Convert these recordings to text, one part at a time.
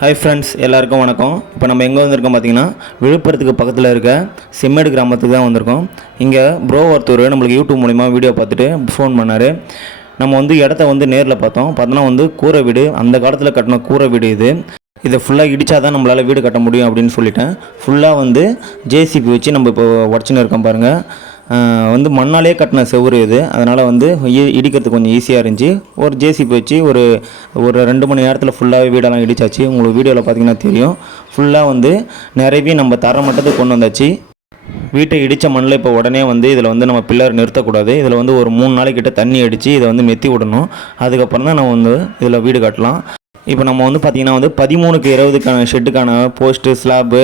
Hi friends, எல்லாருக்கும் வணக்கம். இப்போ நம்ம எங்கே வந்திருக்கோம் பார்த்தீங்கன்னா, விழுப்புரத்துக்கு பக்கத்தில் இருக்க செம்மேடு கிராமத்துக்கு தான் வந்திருக்கோம். இங்கே ப்ரோ ஒருத்தர் நம்மளுக்கு யூடியூப் மூலிமா வீடியோ பார்த்துட்டு ஃபோன் பண்ணார். நம்ம வந்து இடத்த வந்து நேரில் பார்த்தோன்னா வந்து கூரை வீடு, அந்த காலத்தில் கட்டின கூரை வீடு இது. இதை ஃபுல்லாக இடித்தா தான் நம்மளால் வீடு கட்ட முடியும் அப்படின்னு சொல்லிட்டேன். ஃபுல்லாக வந்து ஜேசிபி வச்சு நம்ம இப்போ உடச்சின்னு இருக்கோம் பாருங்கள். வந்து மண்ணாலே கட்டின செவுறு இது. அதனால் வந்து இடிக்கிறதுக்கு கொஞ்சம் ஈஸியாக இருந்துச்சு. ஒரு ஜேசிபி வச்சு ஒரு 2 மணி நேரத்தில் ஃபுல்லாகவே வீடெல்லாம் இடிச்சாச்சு. உங்களுக்கு வீடியோவில் பார்த்தீங்கன்னா தெரியும். ஃபுல்லாக வந்து நிறைய நம்ம தர மட்டத்துக்கு கொண்டு வந்தாச்சு. வீட்டை இடித்த மண்ணில் இப்போ உடனே வந்து இதில் வந்து நம்ம பில்லர் நிறுத்தக்கூடாது. இதில் வந்து ஒரு 3 நாளைக்கிட்ட தண்ணி அடித்து இதை வந்து மெத்தி விடணும். அதுக்கப்புறம் தான் நம்ம வந்து இதில் வீடு கட்டலாம். இப்போ நம்ம வந்து பார்த்திங்கன்னா வந்து 13க்கு 20க்கான ஷெட்டுக்கான போஸ்ட்டு, ஸ்லாப்பு,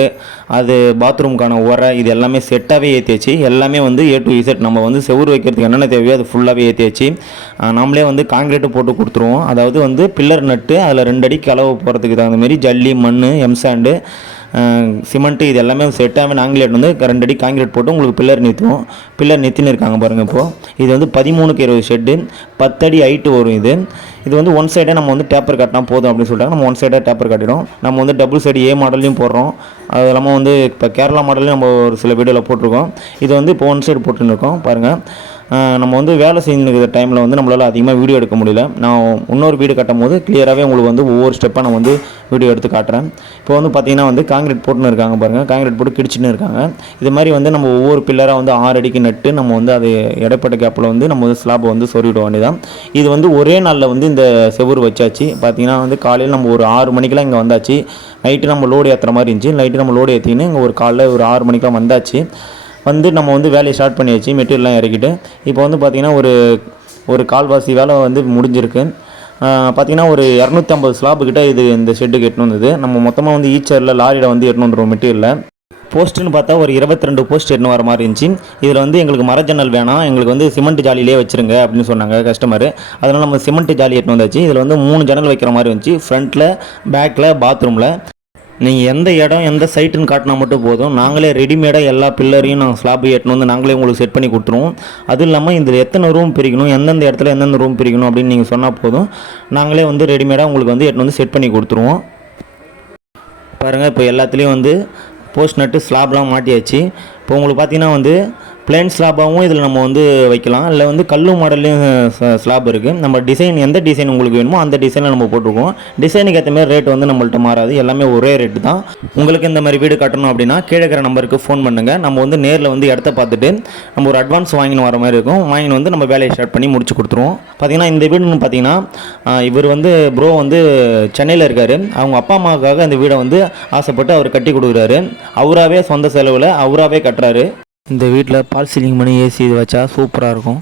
அது பாத்ரூமுக்கான உரை, இது எல்லாமே செட்டாகவே ஏற்றியாச்சு. எல்லாமே வந்து A to Z நம்ம வந்து செவுறு வைக்கிறதுக்கு என்னென்ன தேவையோ அது ஃபுல்லாகவே ஏற்றியாச்சு. நம்மளே வந்து காங்கிரீட்டு போட்டு கொடுத்துருவோம். அதாவது வந்து பில்லர் நட்டு அதில் 2 அடி அளவு போகிறதுக்கு தகுந்த ஜல்லி, மண், எம்சாண்டு, சிமெண்ட்டு, இது எல்லாமே செட்டாகவே நாங்களே வந்து 2 அடி காங்கிரீட் போட்டு உங்களுக்கு பில்லர் நிறுத்துவோம். பில்லர் நிறுத்தின்னு இருக்காங்க பாருங்கள். இப்போது இது வந்து 13க்கு 20 ஷெட்டு, 10 அடி ஹைட்டு வரும். இது வந்து ஒன் சைடாக நம்ம வந்து டேப்பர் கட்டினா போதும் அப்படின்னு சொல்லிட்டாங்க. நம்ம ஒன் சைடாக டேப்பர் கட்டிடும். நம்ம வந்து டபுள் சைடு A மாடல்லையும் போடுறோம். அது இல்லாமல் வந்து இப்போ கேரளா மாடல்லையும் நம்ம ஒரு சில வீடியோவில் போட்டிருக்கோம். இது வந்து இப்போ ஒன் சைடு போட்டுன்னு இருக்கோம் பாருங்கள். நம்ம வந்து வேலை செஞ்சுருக்கிற டைமில் வந்து நம்மளால் அதிகமாக வீடியோ எடுக்க முடியல. நான் இன்னொரு வீடு கட்டும் போது கிளியராகவே உங்களுக்கு வந்து ஒவ்வொரு ஸ்டெப்பாக நான் வந்து வீடியோ எடுத்து காட்டுறேன். இப்போ வந்து பார்த்திங்கன்னா வந்து காங்கிரீட் போட்டுன்னு இருக்காங்க பாருங்கள். காங்கிரீட் போட்டு கிடிச்சின்னு இருக்காங்க. இது மாதிரி வந்து நம்ம ஒவ்வொரு பில்லராக வந்து 6 அடிக்கு நட்டு நம்ம வந்து அது இடைப்பட்ட கேப்பில் வந்து நம்ம வந்து ஸ்லாப்பை வந்து சொருவிட வேண்டியதான். இது வந்து ஒரே நாளில் வந்து இந்த செவுறு வச்சாச்சு. பார்த்திங்கன்னா வந்து காலையில் நம்ம ஒரு 6 மணிக்கெலாம் இங்கே வந்தாச்சு. நைட்டு நம்ம லோடு ஏற்றுற மாதிரி இருந்துச்சு. நைட்டு நம்ம லோடு ஏற்றின்னு இங்கே ஒரு காலையில் ஒரு 6 மணிக்கெலாம் வந்தாச்சு. வந்து நம்ம வந்து வேலையை ஸ்டார்ட் பண்ணியாச்சு. மெட்டீரியல்லாம் இறக்கிட்டு இப்போ வந்து பார்த்திங்கன்னா ஒரு கால்வாசி வேலை வந்து முடிஞ்சிருக்கு. பார்த்திங்கன்னா ஒரு 250 ஸ்லாப்பு கிட்ட இந்த ஷெட்டுக்கு எட்டுன்னு வந்தது. நம்ம மொத்தமாக வந்து ஈச்சரில் லாரியில் வந்து எட்டுன்னு வந்துடுவோம் மெட்டீரியலில். போஸ்ட்டுன்னு பார்த்தா ஒரு 22 போஸ்ட் எட்டுன்னு வர மாதிரி இருந்துச்சு. இதில் வந்து எங்களுக்கு மரஜன்னல் வேணாம், எங்களுக்கு வந்து சிமெண்ட் ஜாலியிலே வச்சுருங்க அப்படின்னு சொன்னாங்க கஸ்டமர். அதனால் நம்ம சிமெண்ட் ஜாலி எட்டுன்னு வந்தாச்சு. இதில் வந்து 3 ஜன்னல் வைக்கிற மாதிரி இருந்துச்சு. ஃப்ரண்ட்டில், பேக்கில், பாத்ரூமில். நீங்கள் எந்த இடம் எந்த சைட்டுன்னு காட்டினா மட்டும் போதும். நாங்களே ரெடிமேடாக எல்லா பில்லரையும் நாங்கள் ஸ்லாப் ஏட்டணும் வந்து நாங்களே உங்களுக்கு செட் பண்ணி கொடுத்துருவோம். அதுவும் இல்லாமல் இதில் எத்தனை ரூம் பிரிக்கணும், எந்தெந்த இடத்துல எந்தெந்த ரூம் பிரிக்கணும் அப்படின்னு நீங்கள் சொன்னால் போதும். நாங்களே வந்து ரெடிமேடாக உங்களுக்கு வந்து எட்டு வந்து செட் பண்ணி கொடுத்துருவோம். பாருங்கள், இப்போ எல்லாத்துலேயும் வந்து போஸ்ட் நட்டு ஸ்லாப்லாம் மாட்டியாச்சு. இப்போ உங்களுக்கு பார்த்தீங்கன்னா வந்து பிளேன் ஸ்லாப்பாகவும் இதில் நம்ம வந்து வைக்கலாம். இல்லை வந்து கல்லு மாடல்லையும் ஸ்லாப் இருக்குது. நம்ம டிசைன் எந்த டிசைன் உங்களுக்கு வேணுமோ அந்த டிசைனில் நம்ம போட்டிருக்கோம். டிசைனுக்கு ஏற்ற மாதிரி ரேட் வந்து நம்மள்ட்ட மாறாது. எல்லாமே ஒரே ரேட்டு தான். உங்களுக்கு இந்த மாதிரி வீடு கட்டணும் அப்படின்னா கீழே இருக்கிற நம்பருக்கு ஃபோன் பண்ணுங்கள். நம்ம வந்து நேரில் வந்து இடத்த பார்த்துட்டு நம்ம ஒரு அட்வான்ஸ் வாங்கின்னு வர மாதிரி இருக்கும். வாங்கின்னு வந்து நம்ம வேலையை ஸ்டார்ட் பண்ணி முடிச்சு கொடுத்துருவோம். பார்த்திங்கன்னா இந்த வீடுன்னு பார்த்தீங்கன்னா இவர் வந்து ப்ரோ வந்து சென்னையில் இருக்கார். அவங்க அப்பா அம்மாவுக்காக இந்த வீடை வந்து ஆசைப்பட்டு அவர் கட்டி கொடுக்குறாரு. அவராகவே சொந்த செலவில் அவராகவே கட்டுறாரு. இந்த வீட்டில் பால் சீலிங் பண்ணி ஏசி இது வச்சா சூப்பராக இருக்கும்.